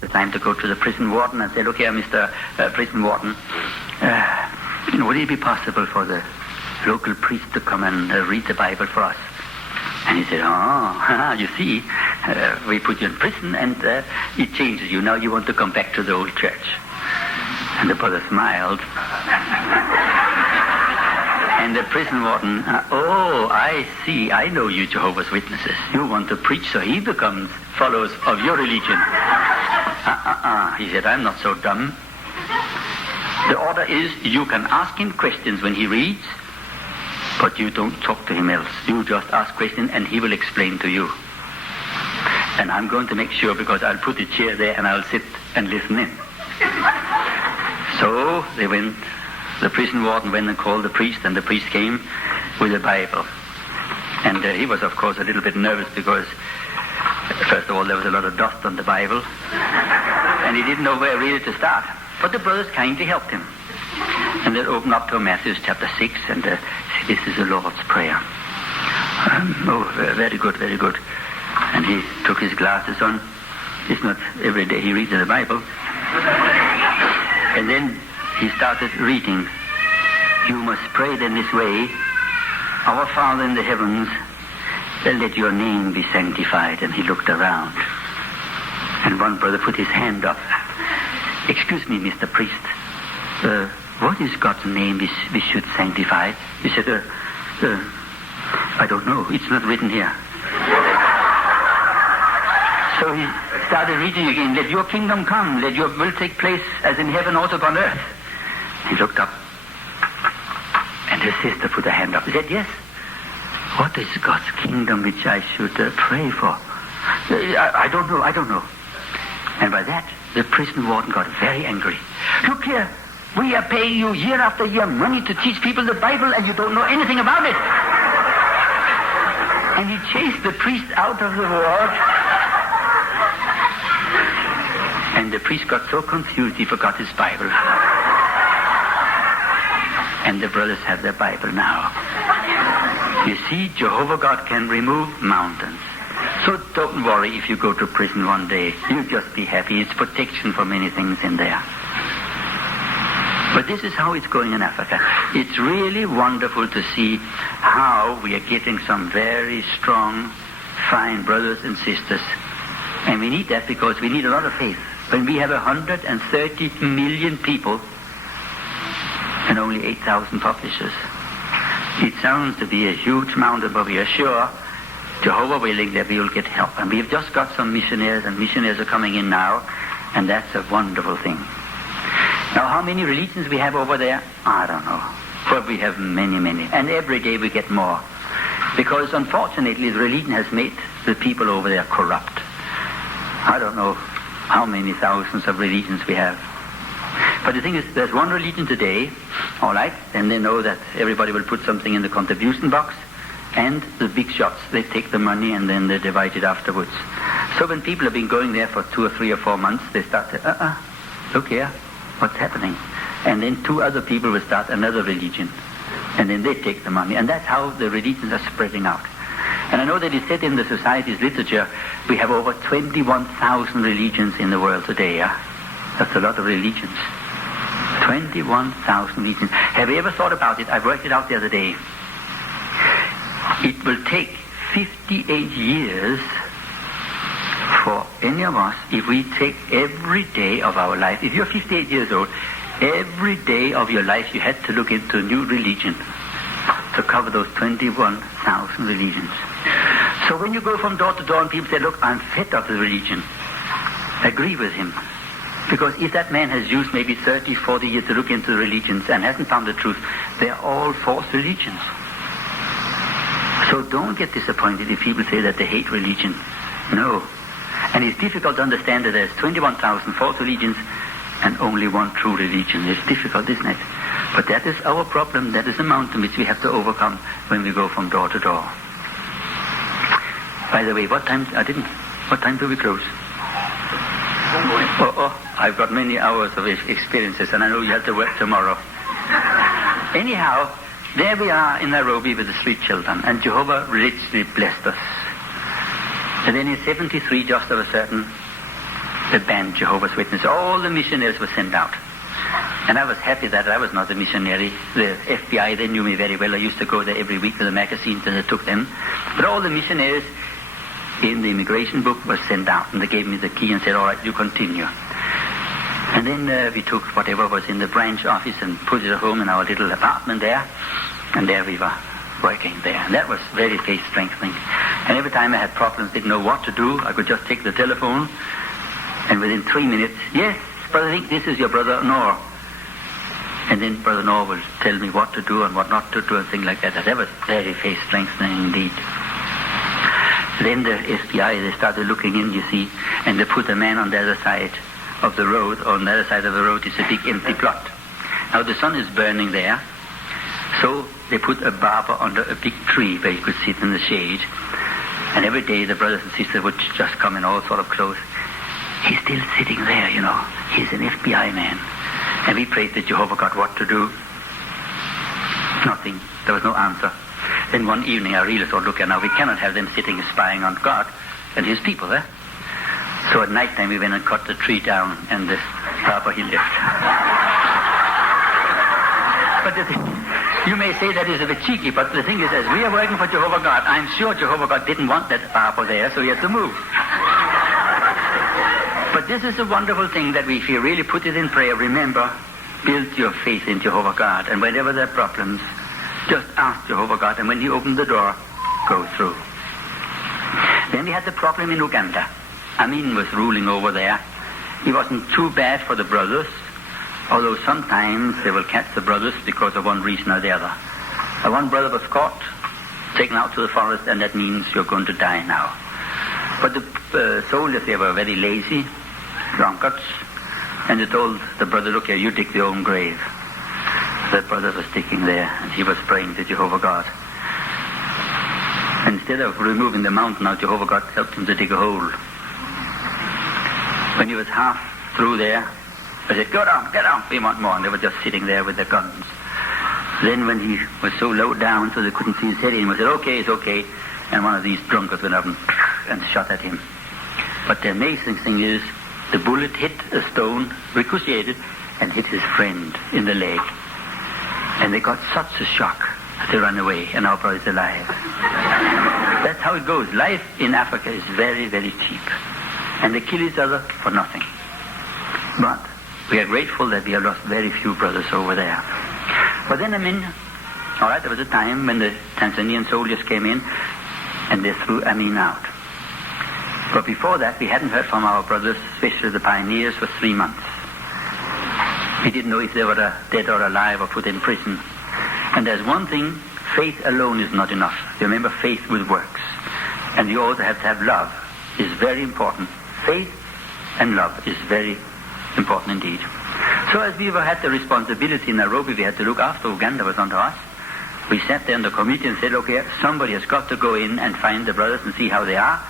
The time to go to the prison warden and say, look here, Mr. Prison Warden, would it be possible for the local priest to come and read the Bible for us? And he said, you see, we put you in prison and it changes you. Now you want to come back to the old church. And the brother smiled. And the prison warden, I see, I know you Jehovah's Witnesses. You want to preach so he becomes followers of your religion. He said, I'm not so dumb. The order is you can ask him questions when he reads, but you don't talk to him else. You just ask questions and he will explain to you. And I'm going to make sure, because I'll put a chair there and I'll sit and listen in. So they went, the prison warden went and called the priest, and the priest came with a Bible. And he was, of course, a little bit nervous because, first of all, there was a lot of dust on the Bible, and he didn't know where really to start. But the brothers kindly helped him. And they opened up to Matthew chapter 6, and this is the Lord's Prayer. Very good, very good. And he took his glasses on. It's not every day he reads in the Bible. And then he started reading. You must pray then this way. Our Father in the heavens, let your name be sanctified. And he looked around. And one brother put his hand up. Excuse me, Mr. Priest. What is God's name we should sanctify? He said, I don't know. It's not written here. So he started reading again. Let your kingdom come. Let your will take place as in heaven, also upon earth. He looked up. And his sister put her hand up. He said, yes. What is God's kingdom which I should pray for? I don't know. And by that, the prison warden got very angry. Look here. We are paying you year after year money to teach people the Bible, and you don't know anything about it. And he chased the priest out of the ward. And the priest got so confused he forgot his Bible. And the brothers have their Bible now. You see, Jehovah God can remove mountains. So don't worry if you go to prison one day. You just be happy. It's protection for many things in there. But this is how it's going in Africa. It's really wonderful to see how we are getting some very strong, fine brothers and sisters. And we need that because we need a lot of faith. When we have 130 million people and only 8,000 publishers, it sounds to be a huge mountain, but we are sure, Jehovah willing, that we will get help. And we've just got some missionaries, and missionaries are coming in now, and that's a wonderful thing. Now, how many religions we have over there? I don't know. But we have many, many. And every day we get more. Because, unfortunately, the religion has made the people over there corrupt. I don't know how many thousands of religions we have. But the thing is, there's one religion today, all right, and they know that everybody will put something in the contribution box, and the big shots, they take the money and then they divide it afterwards. So when people have been going there for 2 or 3 or 4 months, they start to, look here. What's happening? And then 2 other people will start another religion. And then they take the money. And that's how the religions are spreading out. And I know that it's said in the Society's literature, we have over 21,000 religions in the world today. That's a lot of religions. 21,000 religions. Have you ever thought about it? I worked it out the other day. It will take 58 years for any of us, if we take every day of our life, if you're 58 years old, every day of your life you had to look into a new religion to cover those 21,000 religions. So when you go from door to door and people say, look, I'm fed up with religion, agree with him. Because if that man has used maybe 30, 40 years to look into the religions and hasn't found the truth, they're all false religions. So don't get disappointed if people say that they hate religion. No. And it's difficult to understand that there's 21,000 false religions and only one true religion. It's difficult, isn't it? But that is our problem. That is a mountain which we have to overcome when we go from door to door. By the way, what time do we close? I've got many hours of experiences, and I know you have to work tomorrow. Anyhow, there we are in Nairobi with the 3 children, and Jehovah richly blessed us. And then in 73, just of a certain, the band Jehovah's Witnesses. All the missionaries were sent out. And I was happy that I was not a missionary. The FBI, they knew me very well. I used to go there every week with the magazines and I took them. But all the missionaries in the immigration book were sent out, and they gave me the key and said, all right, you continue. And then we took whatever was in the branch office and put it at home in our little apartment there, and there we were working there. And that was very faith strengthening. And every time I had problems, didn't know what to do, I could just take the telephone, and within 3 minutes, yes, Brother Nick, this is your Brother Noor. And then Brother Noor would tell me what to do and what not to do and things like that. That was very faith strengthening indeed. Then the FBI, they started looking in, you see, and they put a man on the other side of the road. On the other side of the road is a big empty plot. Now the sun is burning there, so they put a barber under a big tree where he could sit in the shade. And every day the brothers and sisters would just come in all sort of clothes. He's still sitting there, you know. He's an FBI man. And we prayed to Jehovah God what to do. Nothing. There was no answer. Then one evening I really thought, look, now we cannot have them sitting spying on God and his people, eh? So at night time we went and cut the tree down, and the barber, he left. But you may say that is a bit cheeky, but the thing is, as we are working for Jehovah God, I'm sure Jehovah God didn't want that barber there, so he had to move. But this is a wonderful thing that if you really put it in prayer, remember, build your faith in Jehovah God. And whenever there are problems, just ask Jehovah God. And when he opened the door, go through. Then we had the problem in Uganda. Amin was ruling over there. He wasn't too bad for the brothers, although sometimes they will catch the brothers because of one reason or the other. One brother was caught, taken out to the forest, and that means you're going to die now. But the soldiers, they were very lazy, drunkards, and they told the brother, look here, you dig your own grave. The brother was sticking there, and he was praying to Jehovah God. Instead of removing the mountain, now Jehovah God helped him to dig a hole. When he was half through there, I said, get down, we want more. And they were just sitting there with their guns. Then when he was so low down so they couldn't see his head anymore, he said, okay, it's okay. And one of these drunkards went up and shot at him. But the amazing thing is, the bullet hit a stone, ricocheted, and hit his friend in the leg. And they got such a shock that they ran away, and our brother is alive. That's how it goes. Life in Africa is very, very cheap. And they kill each other for nothing. But we are grateful that we have lost very few brothers over there. But then, all right, there was a time when the Tanzanian soldiers came in, and they threw Amin out. But before that, we hadn't heard from our brothers, especially the pioneers, for 3 months. We didn't know if they were dead or alive or put in prison. And there's one thing, faith alone is not enough. Remember, faith with works. And you also have to have love. Is very important. Faith and love is very important indeed. So as we had the responsibility in Nairobi, we had to look after Uganda was under us. We sat there in the committee and said, okay, somebody has got to go in and find the brothers and see how they are.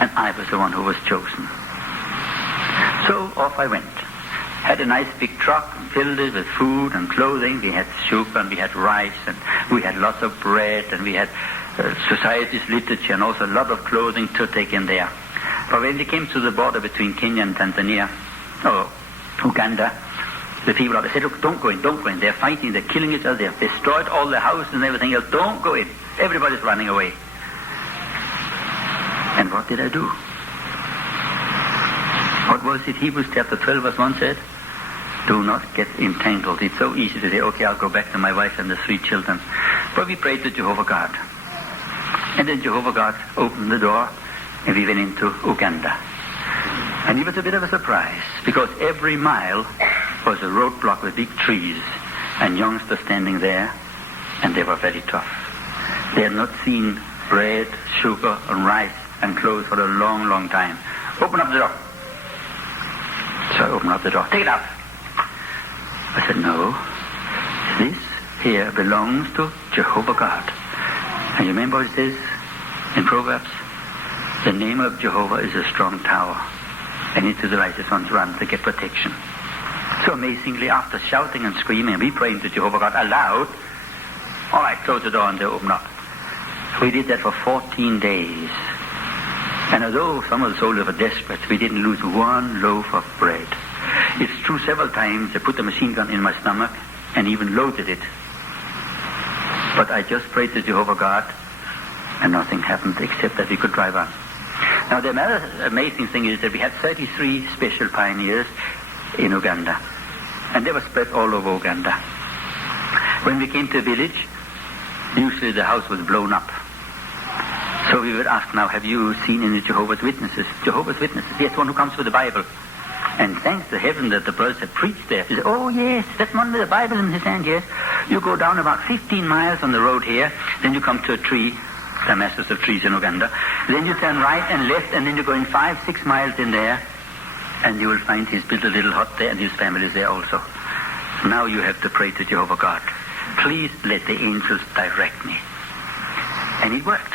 And I was the one who was chosen. So off I went. Had a nice big truck and filled it with food and clothing. We had soup and we had rice and we had lots of bread and we had society's literature and also a lot of clothing to take in there. But when we came to the border between Kenya and Tanzania, or Uganda, the people out there said, look, don't go in. They're fighting, they're killing each other, they've destroyed all the houses and everything else. Don't go in. Everybody's running away. And what did I do? What was it Hebrews chapter 12 verse 1 said? Do not get entangled. It's so easy to say, okay, I'll go back to my wife and the 3 children. But we prayed to Jehovah God. And then Jehovah God opened the door and we went into Uganda. And it was a bit of a surprise because every mile was a roadblock with big trees and youngsters standing there, and they were very tough. They had not seen bread, sugar, and rice and clothes for a long, long time. Open up the door. So I opened up the door. Take it out. I said, no, this here belongs to Jehovah God. And you remember what it says in Proverbs? The name of Jehovah is a strong tower, and into the righteous ones run to get protection. So amazingly, after shouting and screaming, we prayed to Jehovah God aloud. All right, close the door and they open up. We did that for 14 days. And although some of the soldiers were desperate, we didn't lose one loaf of bread. It's true, several times they put the machine gun in my stomach and even loaded it. But I just prayed to Jehovah God, and nothing happened except that we could drive on. Now, the amazing thing is that we had 33 special pioneers in Uganda, and they were spread all over Uganda. When we came to a village, usually the house was blown up. So we would ask now, have you seen any Jehovah's Witnesses? Jehovah's Witnesses, yes, one who comes with the Bible. And thanks to heaven that the brothers had preached there. He said, oh yes, that one with the Bible in his hand, yes. You go down about 15 miles on the road here, then you come to a tree. There are masses of trees in Uganda. Then you turn right and left, and then you go in 5-6 miles in there, and you will find he's built a little hut there, and his family is there also. Now you have to pray to Jehovah God. Please let the angels direct me. And it worked.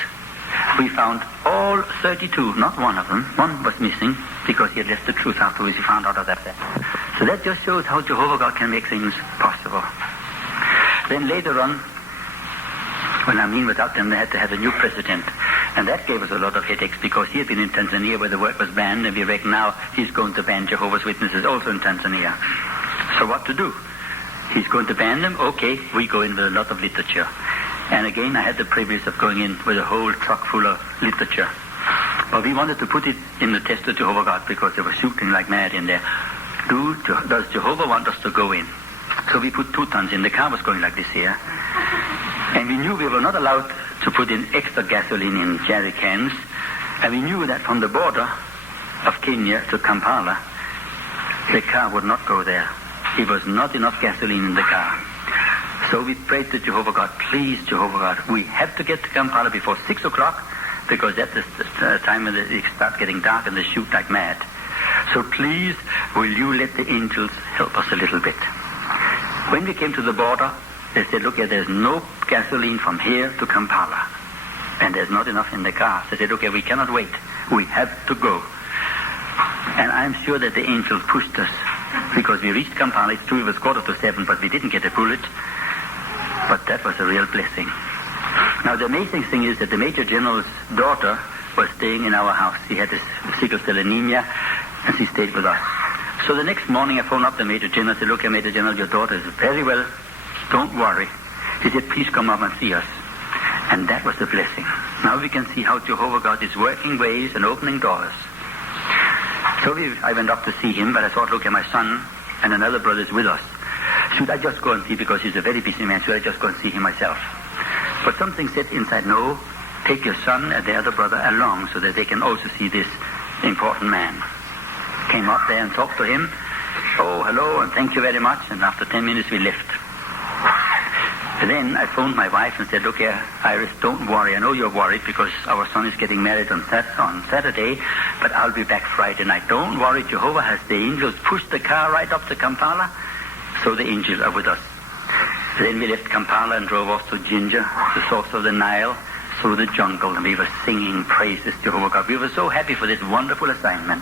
We found all 32, not one of them. One was missing because he had left the truth afterwards. He found out of that. So that just shows how Jehovah God can make things possible. Then later on, when Amin was out, then they had to have a new president. And that gave us a lot of headaches because he had been in Tanzania where the work was banned, and we reckon now he's going to ban Jehovah's Witnesses also in Tanzania. So what to do? He's going to ban them? Okay, we go in with a lot of literature. And again, I had the privilege of going in with a whole truck full of literature. But we wanted to put it in the test of Jehovah God because they were shooting like mad in there. Does Jehovah want us to go in? So we put 2 tons in. The car was going like this here. And we knew we were not allowed to put in extra gasoline in jerry cans. And we knew that from the border of Kenya to Kampala, the car would not go there. There was not enough gasoline in the car. So we prayed to Jehovah God, please, Jehovah God, we have to get to Kampala before 6 o'clock because that's the time when it starts getting dark and they shoot like mad. So please, will you let the angels help us a little bit? When we came to the border, they said, look, there's no gasoline from here to Kampala. And there's not enough in the car. So they said, okay, we cannot wait. We have to go. And I'm sure that the angels pushed us because we reached Kampala. It's true, it was 6:45, but we didn't get a bullet. But that was a real blessing. Now, the amazing thing is that the Major General's daughter was staying in our house. She had this sickle cell anemia, and she stayed with us. So the next morning, I phoned up the Major General and said, look, Major General, your daughter is very well. Don't worry. He said, please come up and see us. And that was the blessing. Now we can see how Jehovah God is working ways and opening doors. So I went up to see him, but I thought, look, my son and another brother is with us. Should I just go and see, because he's a very busy man, should I just go and see him myself? But something said inside, no, take your son and the other brother along so that they can also see this important man. Came up there and talked to him. Oh, hello, and thank you very much. And after 10 minutes, we left. And then I phoned my wife and said, look here, Iris, don't worry. I know you're worried because our son is getting married on Saturday, but I'll be back Friday night. Don't worry, Jehovah has the angels pushed the car right up to Kampala. So the angels are with us. Then we left Kampala and drove off to Jinja, the source of the Nile, through the jungle, and we were singing praises to Jehovah God. We were so happy for this wonderful assignment.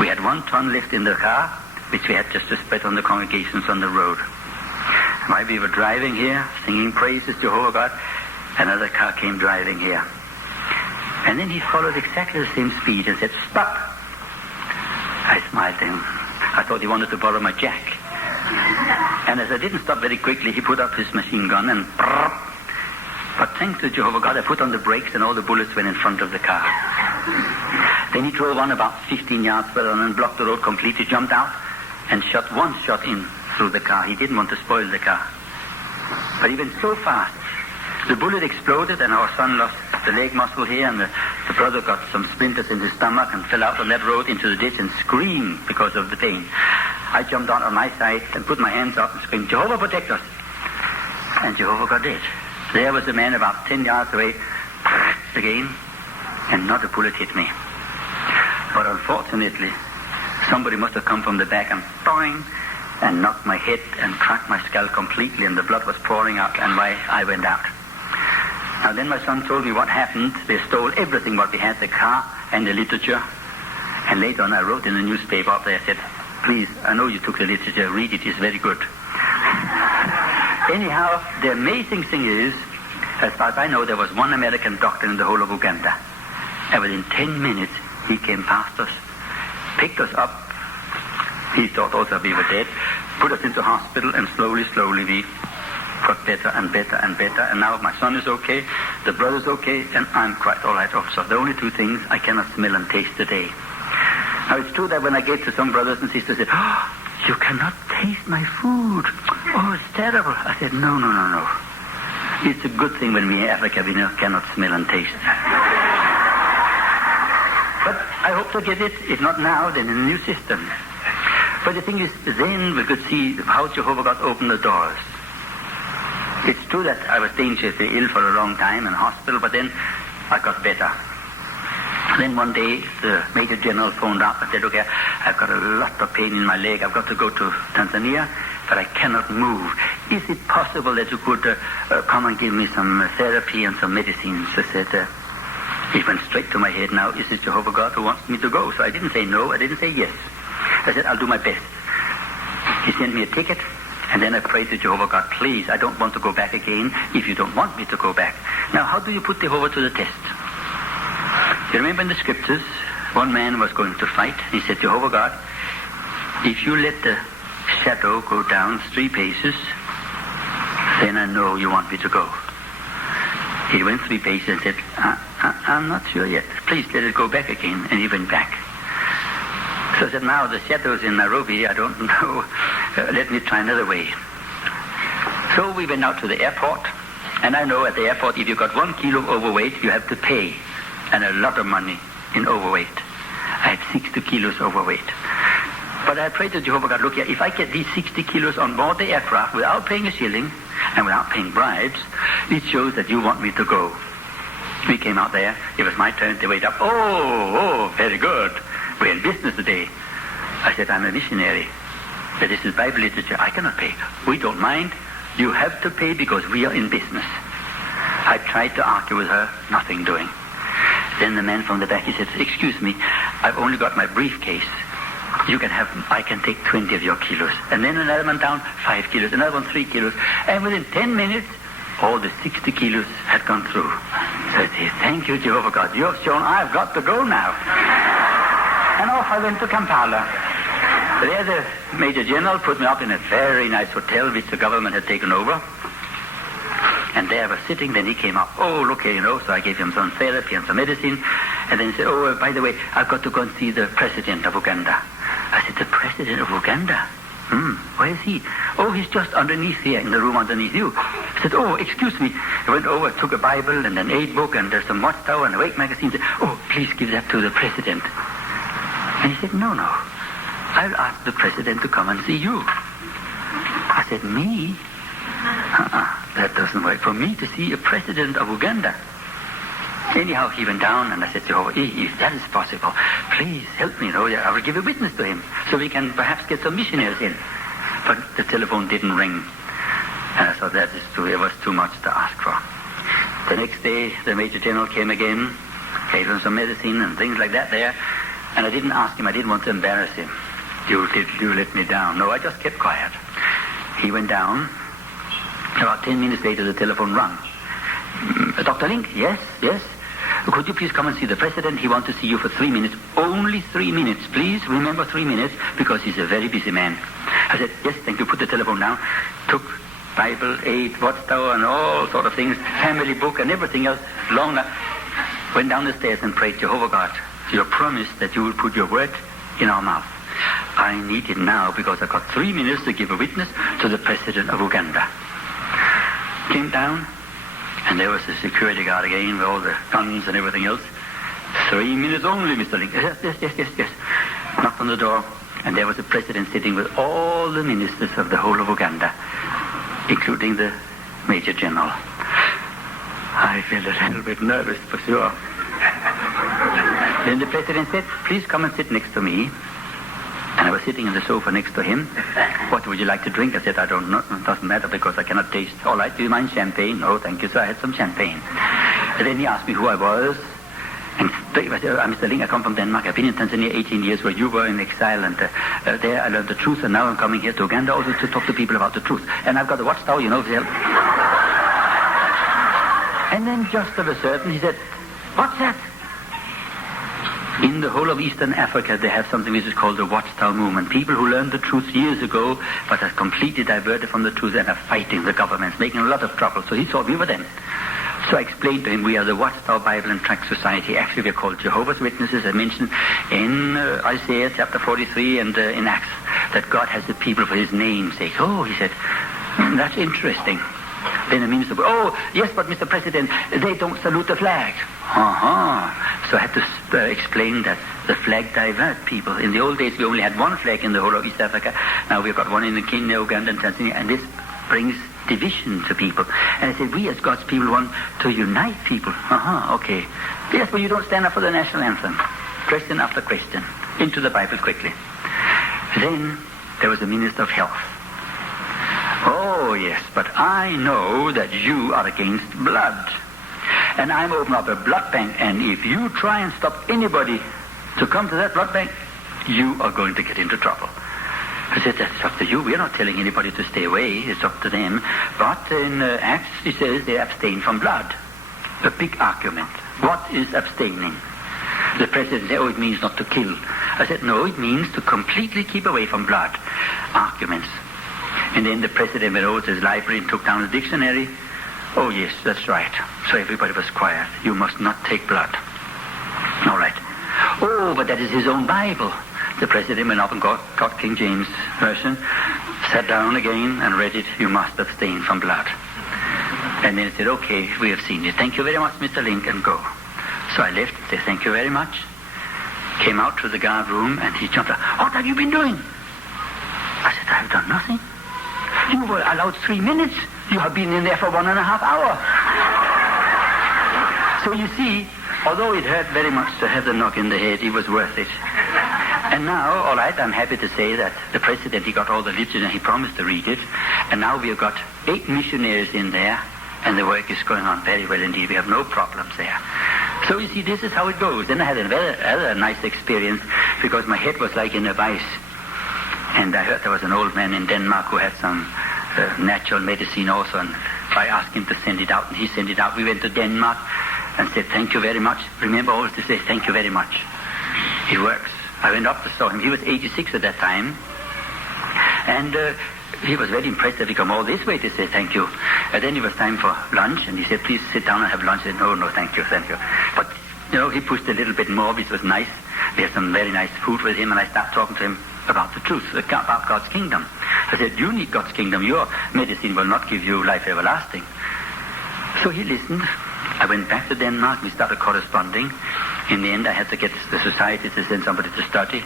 We had 1 ton left in the car, which we had just to spread on the congregations on the road. While we were driving here, singing praises to Jehovah God, another car came driving here. And then he followed exactly the same speed and said, stop. I smiled at him. I thought he wanted to borrow my jack. And as I didn't stop very quickly, he put up his machine gun and but thanks to Jehovah God, I put on the brakes and all the bullets went in front of the car. Then he drove on about 15 yards further and blocked the road completely, jumped out and shot 1 shot in through the car. He didn't want to spoil the car. But he went so fast. The bullet exploded and our son lost the leg muscle here, and the brother got some splinters in his stomach and fell out on that road into the ditch and screamed because of the pain. I jumped out on my side and put my hands up and screamed, Jehovah protect us. And Jehovah God did. There was a man about 10 yards away again, and not a bullet hit me. But unfortunately, somebody must have come from the back and boing, and knocked my head and cracked my skull completely, and the blood was pouring out, and I went out. Now then my son told me what happened. They stole everything what we had, the car and the literature. And later on I wrote in the newspaper up there, I said, please, I know you took the literature, read it, it's very good. Anyhow, the amazing thing is, as far as I know, there was 1 American doctor in the whole of Uganda. And within 10 minutes, he came past us, picked us up. He thought also we were dead, put us into hospital, and slowly we got better and better and better. And now my son is okay, the brother's okay, and I'm quite all right also. The only two things I cannot smell and taste today. Now, it's true that when I get to some brothers and sisters, they say, "Oh, you cannot taste my food. Oh, it's terrible." I said, No. It's a good thing when we're in Africa, we cannot smell and taste. But I hope to get it, if not now, then in the new system. But the thing is, then we could see how Jehovah God opened the doors. It's true that I was dangerously ill for a long time in hospital, but then I got better. Then one day, the Major General phoned up and said, "Okay, I've got a lot of pain in my leg. I've got to go to Tanzania, but I cannot move. Is it possible that you could come and give me some therapy and some medicines?" I said, it went straight to my head now, is it Jehovah God who wants me to go? So I didn't say no, I didn't say yes. I said, I'll do my best. He sent me a ticket, and then I prayed to Jehovah God, please, I don't want to go back again if you don't want me to go back. Now, how do you put Jehovah to the test? You remember in the scriptures, one man was going to fight. He said, Jehovah God, if you let the shadow go down 3 paces, then I know you want me to go. He went 3 paces and said, I'm not sure yet. Please let it go back again. And he went back. So I said, now the shadow's in Nairobi, I don't know. Let me try another way. So we went out to the airport. And I know at the airport, if you got 1 kilo overweight, you have to pay. And a lot of money in overweight. I had 60 kilos overweight. But I prayed to Jehovah God, look here, if I get these 60 kilos on board the aircraft without paying a shilling and without paying bribes, it shows that you want me to go. We came out there. It was my turn to wait up. Oh, very good. We're in business today. I said, I'm a missionary. But this is Bible literature. I cannot pay. We don't mind. You have to pay because we are in business. I tried to argue with her. Nothing doing. Then the man from the back, he said, excuse me, I've only got my briefcase. I can take 20 of your kilos. And then another one down, 5 kilos. Another one, 3 kilos. And within 10 minutes, all the 60 kilos had gone through. So I said, thank you, Jehovah God. You have shown I've got to go now. And off I went to Kampala. There the Major General put me up in a very nice hotel which the government had taken over. And there I was sitting, then he came up. Oh, look here, so I gave him some therapy and some medicine. And then he said, oh, by the way, I've got to go and see the president of Uganda. I said, the president of Uganda? Where is he? Oh, he's just underneath here, in the room underneath you. I said, oh, excuse me. I went over, took a Bible and an aid book, and there's some Watchtower and a Wake magazine. Said, oh, please give that to the president. And he said, no. I'll ask the president to come and see you. I said, me? That doesn't work for me to see a president of Uganda. Anyhow, he went down and I said to Jehovah, if that is possible, please help me. I will give a witness to him so we can perhaps get some missionaries in. But the telephone didn't ring. And I thought it was too much to ask for. The next day, the Major General came again, gave him some medicine and things like that there. And I didn't ask him. I didn't want to embarrass him. You let me down. No, I just kept quiet. He went down. About 10 minutes later, the telephone rang. Dr. Link, yes. Could you please come and see the president? He wants to see you for 3 minutes. Only 3 minutes, please. Remember 3 minutes, because he's a very busy man. I said, yes, thank you. Put the telephone down. Took Bible, aid, Watchtower, and all sort of things, family book, and everything else. Went down the stairs and prayed, Jehovah God, your promise that you will put your word in our mouth. I need it now because I've got 3 minutes to give a witness to the president of Uganda. Came down, and there was the security guard again with all the guns and everything else. 3 minutes only, Mr. Link. Yes. Knocked on the door, and there was the president sitting with all the ministers of the whole of Uganda, including the Major General. I felt a little bit nervous, for sure. Then the president said, please come and sit next to me. And I was sitting on the sofa next to him. What would you like to drink? I said, I don't know. It doesn't matter because I cannot taste. All right, do you mind champagne? No, thank you, sir. I had some champagne. And then he asked me who I was. And I said, I'm Mr. Ling. I come from Denmark. I've been in Tanzania 18 years where you were in exile. And there I learned the truth. And now I'm coming here to Uganda also to talk to people about the truth. And I've got the Watchtower, to help. And then just of a sudden he said, what's that? In the whole of Eastern Africa, they have something which is called the Watchtower Movement. People who learned the truth years ago, but are completely diverted from the truth and are fighting the governments, making a lot of trouble. So he thought we were them. So I explained to him, we are the Watchtower Bible and Tract Society. Actually, we're called Jehovah's Witnesses. I mentioned in Isaiah chapter 43 and in Acts that God has the people for his name's sake. Oh, he said, that's interesting. Then the minister said, oh, yes, but Mr. President, they don't salute the flag. So I had to explain that the flag diverts people. In the old days, we only had one flag in the whole of East Africa. Now we've got one in Kenya, Uganda, and Tanzania, and this brings division to people. And I said, we as God's people want to unite people. Okay. Yes, but you don't stand up for the national anthem. Question after question. Into the Bible quickly. Then there was a minister of health. Oh, yes, but I know that you are against blood. And I'm opening up a blood bank, and if you try and stop anybody to come to that blood bank, you are going to get into trouble. I said, that's up to you. We're not telling anybody to stay away. It's up to them. But in Acts, it says they abstain from blood. A big argument. What is abstaining? The president said, oh, it means not to kill. I said, no, it means to completely keep away from blood. Arguments. And then the president went over to his library and took down the dictionary. Oh, yes, that's right. So everybody was quiet. You must not take blood. All right. Oh, but that is his own Bible. The president went up and got King James Version, sat down again and read it. You must abstain from blood. And then he said, okay, we have seen it. Thank you very much, Mr. Lincoln. Go. So I left, said, thank you very much. Came out to the guard room and he jumped out. What have you been doing? I said, I have done nothing. You were allowed 3 minutes. You have been in there for 1.5 hours. So you see, although it hurt very much to have the knock in the head, it was worth it. And now, all right, I'm happy to say that the president, he got all the literature and he promised to read it. And now we've got 8 missionaries in there, and the work is going on very well indeed. We have no problems there. So you see, this is how it goes. Then I had another nice experience because my head was like in a vice. And I heard there was an old man in Denmark who had some natural medicine also, and I asked him to send it out, and he sent it out. We went to Denmark and said, thank you very much. Remember always to say, thank you very much. It works. I went up to saw him. He was 86 at that time. And he was very impressed that he come all this way to say thank you. And then it was time for lunch, and he said, please sit down and have lunch. I said, no, thank you. But, he pushed a little bit more, which was nice. We had some very nice food with him, and I started talking to him about the truth, about God's kingdom. I said, you need God's kingdom. Your medicine will not give you life everlasting. So he listened. I went back to Denmark. We started corresponding. In the end, I had to get the society to send somebody to study.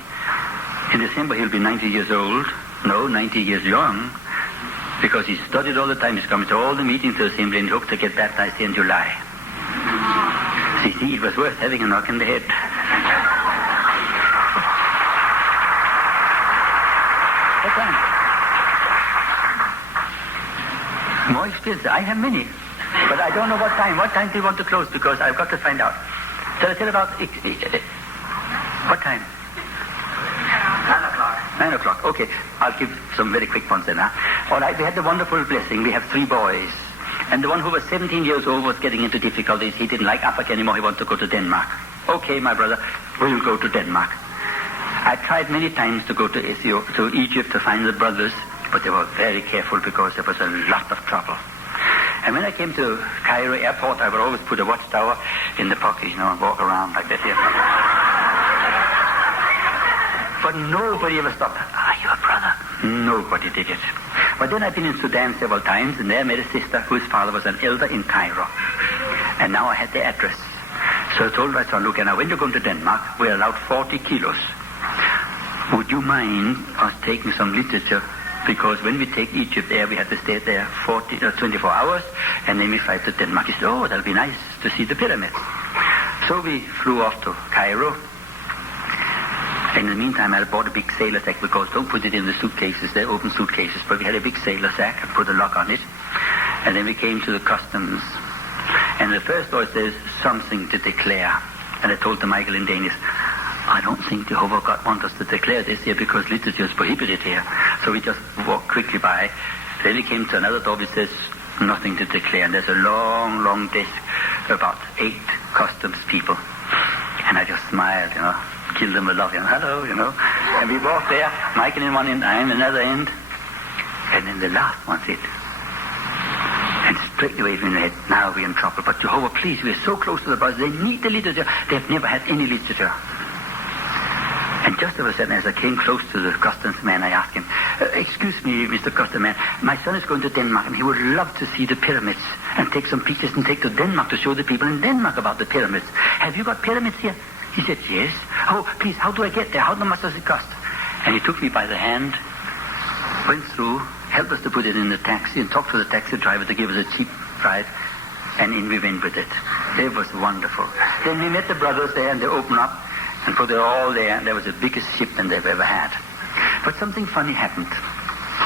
In December, he'll be 90 years old. No, 90 years young. Because he studied all the time. He's coming to all the meetings to assembly and hoped to get baptized in July. So you see, it was worth having a knock in the head. What time? More experience. I have many. But I don't know what time. What time do you want to close? Because I've got to find out. Shall I tell about... What time? 9 o'clock. 9 o'clock. Okay. I'll give some very quick ones then. All right. We had the wonderful blessing. We have 3 boys. And the one who was 17 years old was getting into difficulties. He didn't like Africa anymore. He wanted to go to Denmark. Okay, my brother. We'll go to Denmark. I tried many times to go to Egypt to find the brothers, but they were very careful because there was a lot of trouble. And when I came to Cairo airport, I would always put a watchtower in the pocket, and walk around like that here. But nobody ever stopped. Are you a brother? Nobody did it. But then I've been in Sudan several times, and there I met a sister whose father was an elder in Cairo. And now I had the address. So I told my son, look, now when you're going to Denmark, we're allowed 40 kilos. Would you mind us taking some literature? Because when we take Egypt there, we have to stay there 24 hours, and then we fly to Denmark. He said, oh, that'll be nice to see the pyramids. So we flew off to Cairo. In the meantime, I bought a big sailor sack, because don't put it in the suitcases. They're open suitcases. But we had a big sailor sack and put a lock on it. And then we came to the customs. And the first door says, something to declare. And I told to Michael in Danish, I don't think Jehovah God wants us to declare this here because literature is prohibited here. So we just walked quickly by. Then we came to another door which says nothing to declare. And there's a long, long desk, about 8 customs people. And And I just smiled, killed them with love, hello, And we walked there, Michael in one end, I in another end. And then the last one said, and straight away in the head, now we're in trouble. But Jehovah, please, we're so close to the brothers. They need the literature. They've never had any literature. And just all of a sudden, as I came close to the customs man, I asked him, excuse me, Mr. Customs man, my son is going to Denmark, and he would love to see the pyramids and take some pictures and take to Denmark to show the people in Denmark about the pyramids. Have you got pyramids here? He said, yes. Oh, please, how do I get there? How much does it cost? And he took me by the hand, went through, helped us to put it in the taxi, and talked to the taxi driver to give us a cheap ride, and in we went with it. It was wonderful. Then we met the brothers there, and they opened up, and put it all there, and there was the biggest ship than they've ever had. But something funny happened,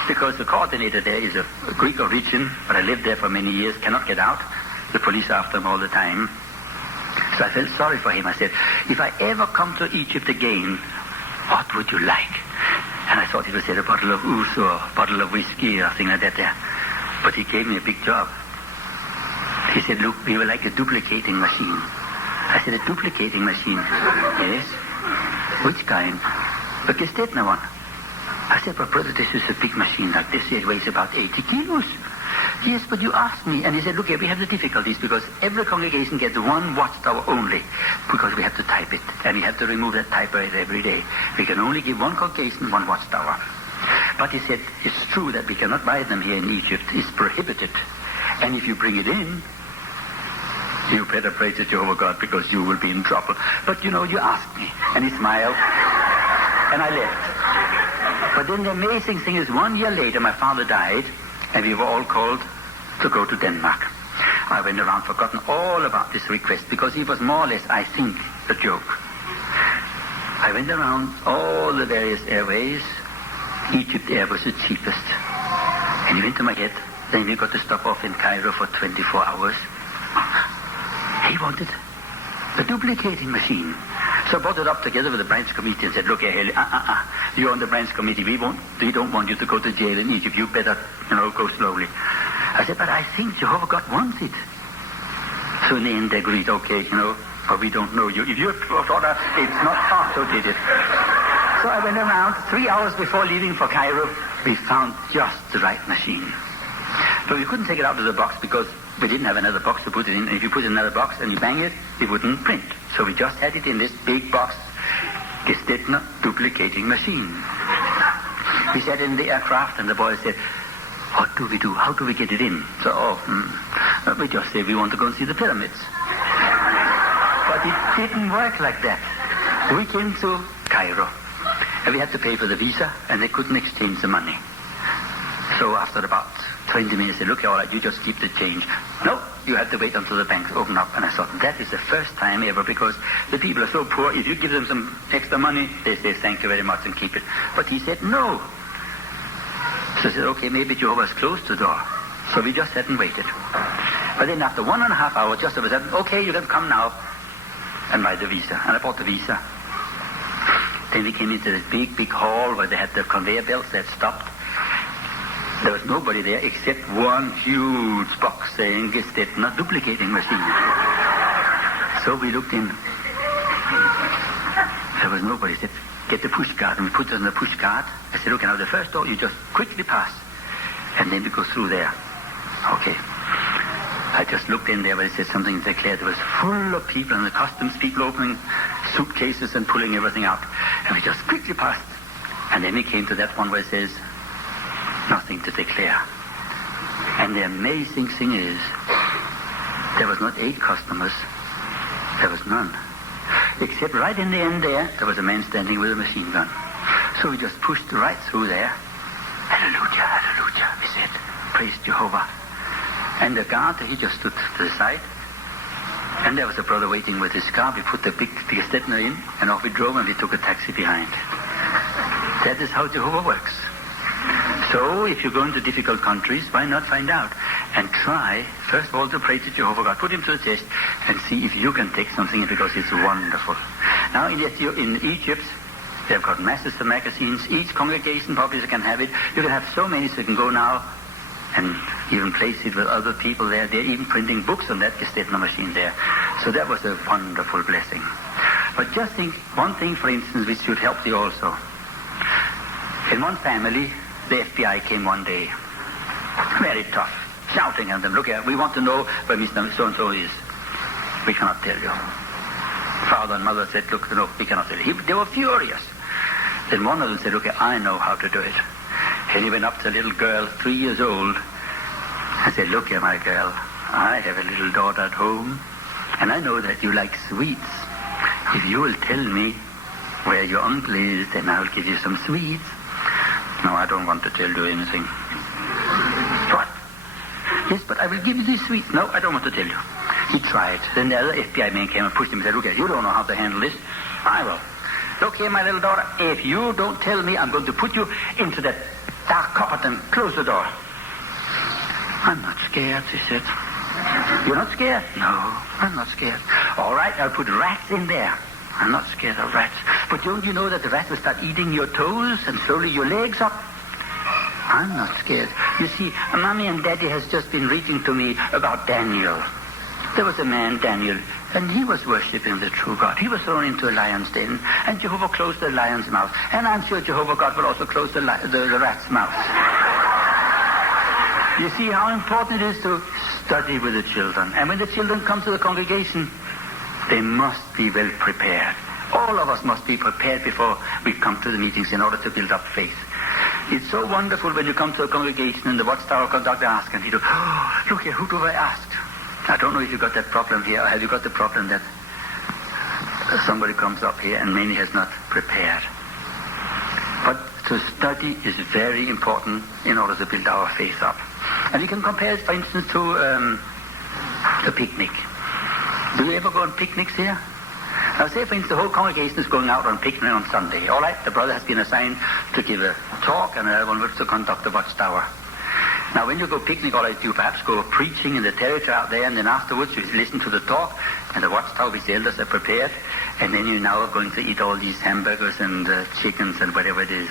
because the coordinator there is of Greek origin, but I lived there for many years, cannot get out. The police are after him all the time. So I felt sorry for him. I said, if I ever come to Egypt again, what would you like? And I thought he would say a bottle of ooze or a bottle of whiskey or something like that there. But he gave me a big job. He said, look, we would like a duplicating machine. I said, a duplicating machine? Yes. Which kind? The Gestetner one. I said, but brother, this is a big machine like this. It weighs about 80 kilos. Yes, but you asked me. And he said, look here, we have the difficulties because every congregation gets one watchtower only because we have to type it. And we have to remove that typewriter every day. We can only give one congregation one watchtower. But he said, it's true that we cannot buy them here in Egypt. It's prohibited. And if you bring it in, you better pray to Jehovah God because you will be in trouble. But you asked me. And he smiled. And I left. But then the amazing thing is 1 year later my father died and we were all called to go to Denmark. I went around forgotten all about this request because it was more or less, I think, a joke. I went around all the various airways. Egypt Air was the cheapest. And it went to my head. Then we got to stop off in Cairo for 24 hours. He wanted a duplicating machine. So I brought it up together with the branch committee and said, look here, Haley, you're on the branch committee. We don't want you to go to jail in Egypt. You better, go slowly. I said, but I think Jehovah God wants it. So in the end they agreed, okay, but we don't know you. If you thought it's not far, so did it. So I went around 3 hours before leaving for Cairo. We found just the right machine. But we couldn't take it out of the box because we didn't have another box to put it in. And if you put it in another box and you bang it, it wouldn't print. So we just had it in this big box, Gestetner duplicating machine. We sat in the aircraft and the boy said, what do we do? How do we get it in? So, we just say we want to go and see the pyramids. But it didn't work like that. We came to Cairo and we had to pay for the visa and they couldn't exchange the money. So after about 20 minutes, they said, look, all right, you just keep the change. No, you have to wait until the banks open up. And I thought, that is the first time ever because the people are so poor. If you give them some extra money, they say, thank you very much and keep it. But he said, no. So I said, okay, maybe Jehovah's closed the door. So we just sat and waited. But then after 1.5 hours, just over sudden, okay, you can come now and buy the visa. And I bought the visa. Then we came into this big, big hall where they had the conveyor belts that stopped. There was nobody there except one huge box saying Gestetner duplicating machine. So we looked in. There was nobody. He said, get the push card. And we put it on the push card. I said, okay, now the first door you just quickly pass. And then we go through there. Okay. I just looked in there where it said something declared. It was full of people and the customs people opening suitcases and pulling everything out. And we just quickly passed. And then we came to that one where it says, nothing to declare. And the amazing thing is, there was not 8 customers. There was none. Except right in the end there was a man standing with a machine gun. So we just pushed right through there. Hallelujah, hallelujah, we said. Praise Jehovah. And the guard, he just stood to the side. And there was a brother waiting with his car. We put the big Gestetner in, and off we drove, and we took a taxi behind. That is how Jehovah works. So, if you go into difficult countries, why not find out? And try, first of all, to pray to Jehovah God. Put him to the test and see if you can take something because it's wonderful. Now, in Egypt, they've got masses of magazines. Each congregation probably can have it. You can have so many, so you can go now and even place it with other people there. They're even printing books on that Gestetner machine there. So that was a wonderful blessing. But just think, one thing, for instance, which should help you also. In one family, the FBI came one day, very tough, shouting at them, look here, we want to know where Mr. So-and-so is. We cannot tell you. Father and mother said, look, no, we cannot tell you. They were furious. Then one of them said, okay, I know how to do it. And he went up to a little girl, 3 years old, and said, look here, my girl, I have a little daughter at home, and I know that you like sweets. If you will tell me where your uncle is, then I'll give you some sweets. No, I don't want to tell you anything. What? Yes, but I will give you these sweets. No, I don't want to tell you. He tried. Then the other FBI man came and pushed him and said, look here, you don't know how to handle this. I will. Look here, my little daughter, if you don't tell me, I'm going to put you into that dark cupboard and close the door. I'm not scared, she said. You're not scared? No, I'm not scared. All right, I'll put rats in there. I'm not scared of rats. But don't you know that the rats will start eating your toes and slowly your legs up? I'm not scared. You see, Mommy and Daddy has just been reading to me about Daniel. There was a man, Daniel, and he was worshipping the true God. He was thrown into a lion's den, and Jehovah closed the lion's mouth. And I'm sure Jehovah God will also close the rat's mouth. You see how important it is to study with the children. And when the children come to the congregation, they must be well prepared. All of us must be prepared before we come to the meetings in order to build up faith. It's so wonderful when you come to a congregation and the watchtower conductor asks, and he goes, oh, look here, who do I ask? I don't know if you got that problem here, or have you got the problem that somebody comes up here and many has not prepared. But to study is very important in order to build our faith up. And you can compare it, for instance, to a picnic. Do you ever go on picnics here? Now, say, for instance, the whole congregation is going out on picnic on Sunday. All right, the brother has been assigned to give a talk, and another one was to conduct the watchtower. Now, when you go picnic, all right, you perhaps go preaching in the territory out there, and then afterwards you listen to the talk, and the watchtower which the elders are prepared, and then you now are going to eat all these hamburgers and chickens and whatever it is.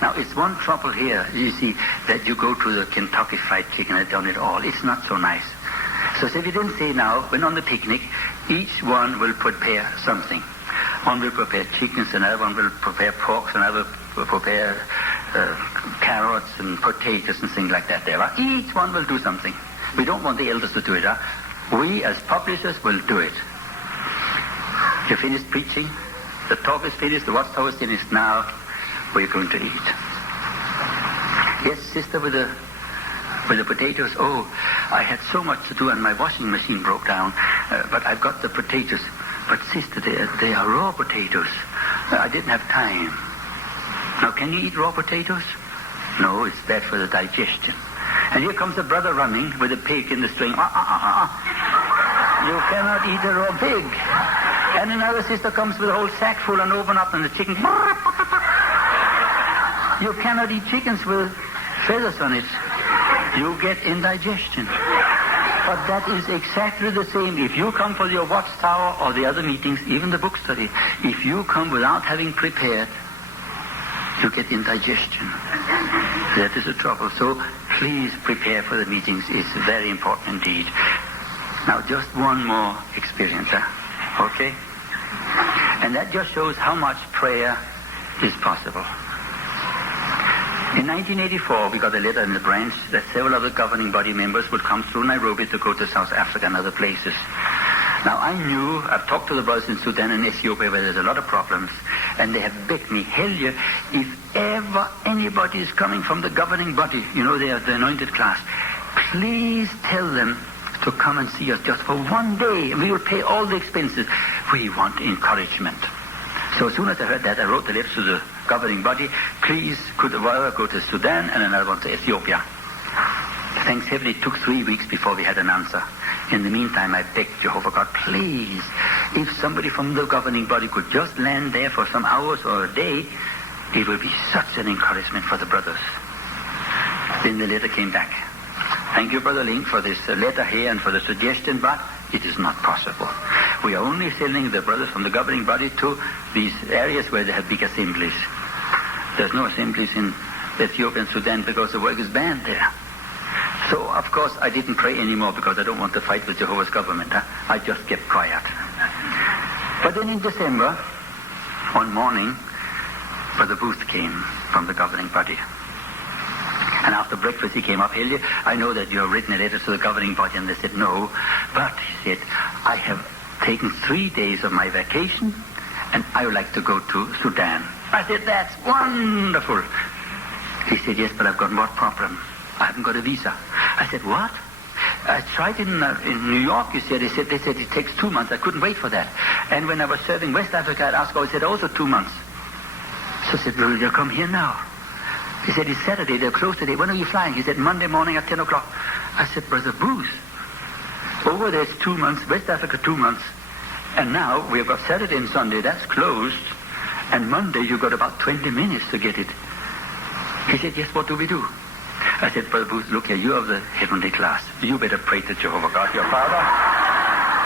Now, it's one trouble here, you see, that you go to the Kentucky Fried Chicken and done it all. It's not so nice. So if you didn't say now, when on the picnic, each one will prepare something. One will prepare chickens, another one will prepare pork, another will prepare carrots and potatoes and things like that there. Each one will do something. We don't want the elders to do it. We as publishers will do it. You finished preaching, the talk is finished, the watchtower is finished. Now we're going to eat. Yes, sister, with the potatoes. Oh, I had so much to do and my washing machine broke down, but I've got the potatoes. But sister, they are raw potatoes. I didn't have time. Now, can you eat raw potatoes? No, it's bad for the digestion. And here comes a brother running with a pig in the string. You cannot eat a raw pig. And another sister comes with a whole sack full and open up and the chicken. You cannot eat chickens with feathers on it. You get indigestion. But that is exactly the same. If you come for your watchtower or the other meetings, even the book study, if you come without having prepared, you get indigestion. That is the trouble. So please prepare for the meetings. It's very important indeed. Now, just one more experience, okay? And that just shows how much prayer is possible. In 1984, we got a letter in the branch that several of the governing body members would come through Nairobi to go to South Africa and other places. Now, I've talked to the brothers in Sudan and Ethiopia where there's a lot of problems, and they have begged me, Helge, if ever anybody is coming from the governing body, you know, they are the anointed class, please tell them to come and see us just for one day, and we will pay all the expenses. We want encouragement. So as soon as I heard that, I wrote the letter to the governing body, please could the brother go to Sudan and another one to Ethiopia. Thanks heaven, it took 3 weeks before we had an answer. In the meantime, I begged Jehovah God, please, if somebody from the governing body could just land there for some hours or a day, it would be such an encouragement for the brothers. Then the letter came back. Thank you, Brother Link, for this letter here and for the suggestion, but it is not possible. We are only sending the brothers from the governing body to these areas where they have big assemblies. There's no assemblies in Ethiopia and Sudan because the work is banned there. So, of course, I didn't pray anymore because I don't want to fight with Jehovah's government. I just kept quiet. But then in December, one morning, Brother Booth came from the governing body. And after breakfast he came up, Hillier, I know that you have written a letter to the governing body, and they said no. But, he said, I have taken 3 days of my vacation, and I would like to go to Sudan. I said, that's wonderful. He said, yes, but I've got one problem. I haven't got a visa. I said, what? I tried in New York, you said. They said it takes 2 months. I couldn't wait for that. And when I was serving West Africa at ASCO, I said also 2 months. So I said, will you come here now? He said, it's Saturday, they're closed today. When are you flying? He said, Monday morning at 10 o'clock. I said, Brother Booth, over there's 2 months, West Africa 2 months. And now we've got Saturday and Sunday, that's closed. And Monday you've got about 20 minutes to get it. He said, yes, what do we do? I said, Brother Booth, look here, you have the heavenly class. You better pray to Jehovah God, your Father.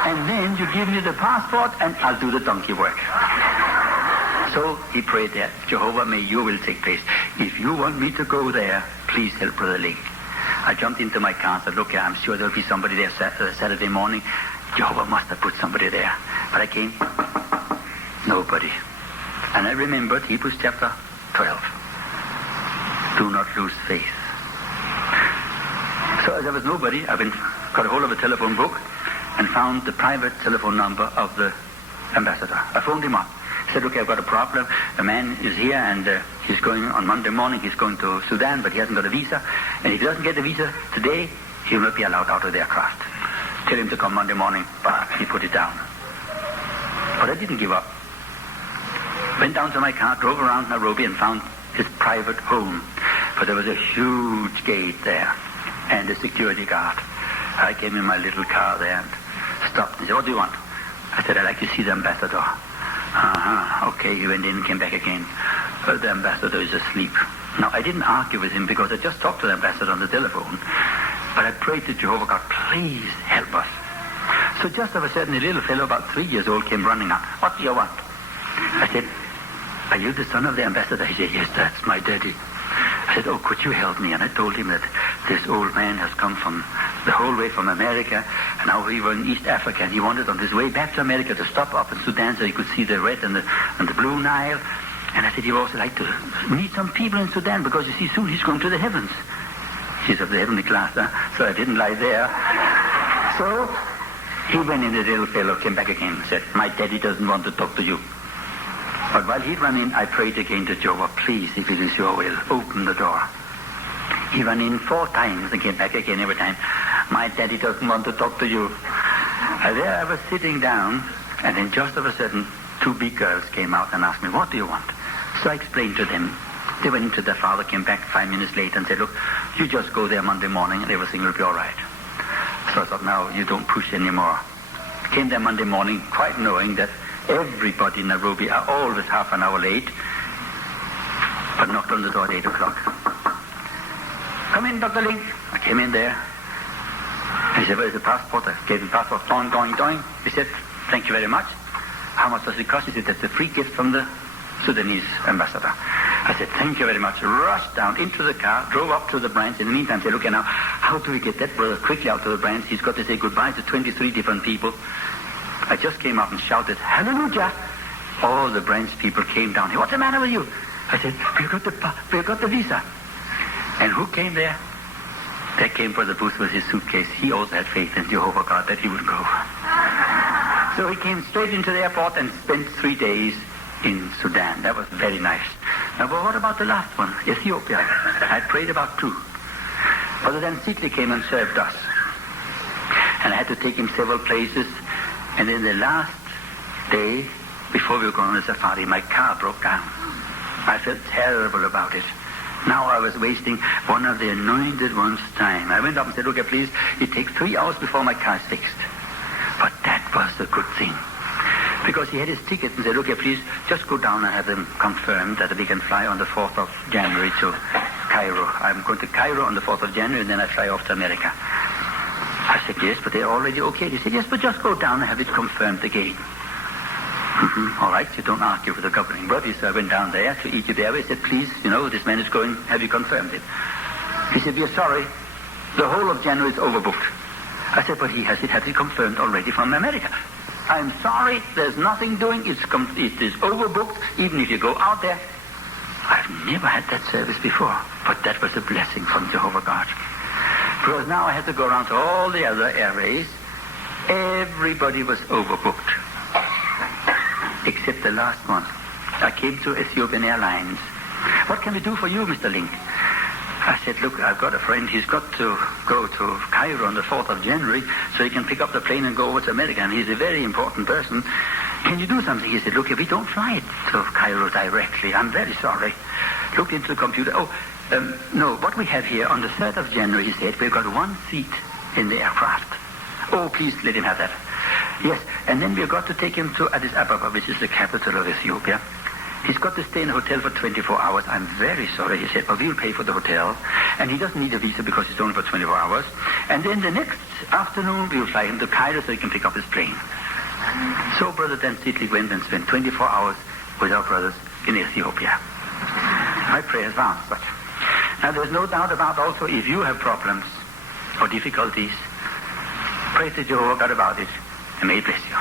And then you give me the passport and I'll do the donkey work. So he prayed there, Jehovah, may your will take place. If you want me to go there, please help Brother Link. I jumped into my car and said, look, I'm sure there'll be somebody there Saturday morning. Jehovah must have put somebody there. But I came, nobody. And I remembered Hebrews chapter 12. Do not lose faith. So as there was nobody, I got a hold of a telephone book and found the private telephone number of the ambassador. I phoned him up. I said, look, I've got a problem. A man is here and he's going on Monday morning. He's going to Sudan, but he hasn't got a visa. And if he doesn't get the visa today, he will not be allowed out of the aircraft. Tell him to come Monday morning. But he put it down. But I didn't give up. Went down to my car, drove around Nairobi and found his private home. But there was a huge gate there and a security guard. I came in my little car there and stopped and said, what do you want? I said, I'd like to see the ambassador. Okay, he went in and came back again. The ambassador is asleep. Now, I didn't argue with him because I just talked to the ambassador on the telephone. But I prayed to Jehovah God, please help us. So just of a sudden, a little fellow about 3 years old came running up. What do you want? I said, are you the son of the ambassador? He said, yes, that's my daddy. I said, oh, could you help me? And I told him that this old man has come from the whole way from America, and now we were in East Africa, and he wanted on his way back to America to stop up in Sudan so he could see the red and the blue Nile. And I said, he'd also like to meet some people in Sudan, because you see, soon he's going to the heavens. He's of the heavenly class, so I didn't lie there. So he went in, the little fellow came back again and said, my daddy doesn't want to talk to you. But while he'd run in, I prayed again to Jehovah, please, if it is your will, open the door. He ran in 4 times and came back again every time. My daddy doesn't want to talk to you. And there I was sitting down, and then just of a sudden, 2 big girls came out and asked me, what do you want? So I explained to them. They went into their father, came back 5 minutes later and said, look, you just go there Monday morning and everything will be all right. So I thought, now you don't push anymore. I came there Monday morning quite knowing that everybody in Nairobi are always half an hour late, but knocked on the door at 8 o'clock. Come in, Dr. Link. I came in there. He said, where's the passport? I gave him the passport. Doing. He said, thank you very much. How much does it cost? He said, that's a free gift from the Sudanese ambassador. I said, thank you very much. Rushed down into the car, drove up to the branch. In the meantime, I said, look, now, how do we get that brother quickly out to the branch? He's got to say goodbye to 23 different people. I just came up and shouted, hallelujah. All the branch people came down. Hey, what's the matter with you? I said, we got the visa. And who came there? There came Brother Booth with his suitcase. He also had faith in Jehovah God that he would go. So he came straight into the airport and spent 3 days in Sudan. That was very nice. Now, but what about the last one? Ethiopia. I prayed about 2. Brother Dan Seatley came and served us. And I had to take him several places. And then the last day, before we were going on the safari, my car broke down. I felt terrible about it. Now I was wasting one of the anointed one's time. I went up and said, look, please, it takes 3 hours before my car is fixed. But that was the good thing. Because he had his ticket and said, look, please, just go down and have them confirmed that we can fly on the 4th of January to Cairo. I'm going to Cairo on the 4th of January, and then I fly off to America. I said, yes, but they're already okay. He said, yes, but just go down and have it confirmed again. All right, you don't argue with the governing body. So I went down there to Egypt Airways. Said, please, this man is going, have you confirmed it? He said, we're sorry, the whole of January is overbooked. I said, but he has it confirmed already from America. I'm sorry, there's nothing doing. It is overbooked, even if you go out there. I've never had that service before, but that was a blessing from Jehovah God. Because now I had to go around to all the other airways. Everybody was overbooked, except the last one. I came to Ethiopian Airlines. What can we do for you, Mr. Link? I said, look, I've got a friend. He's got to go to Cairo on the 4th of January so he can pick up the plane and go over to America. And he's a very important person. Can you do something? He said, look, if we don't fly it to Cairo directly, I'm very sorry. Looked into the computer. No, what we have here on the 3rd of January, he said, we've got one seat in the aircraft. Oh, please let him have that. Yes, and then we've got to take him to Addis Ababa, which is the capital of Ethiopia. He's got to stay in a hotel for 24 hours. I'm very sorry, he said, but we'll pay for the hotel. And he doesn't need a visa because it's only for 24 hours. And then the next afternoon, we'll fly him to Cairo so he can pick up his plane. So Brother Dan Sidley went and spent 24 hours with our brothers in Ethiopia. My prayers were answered. Now, there's no doubt about also, if you have problems or difficulties, pray to Jehovah God about it, and may he bless you.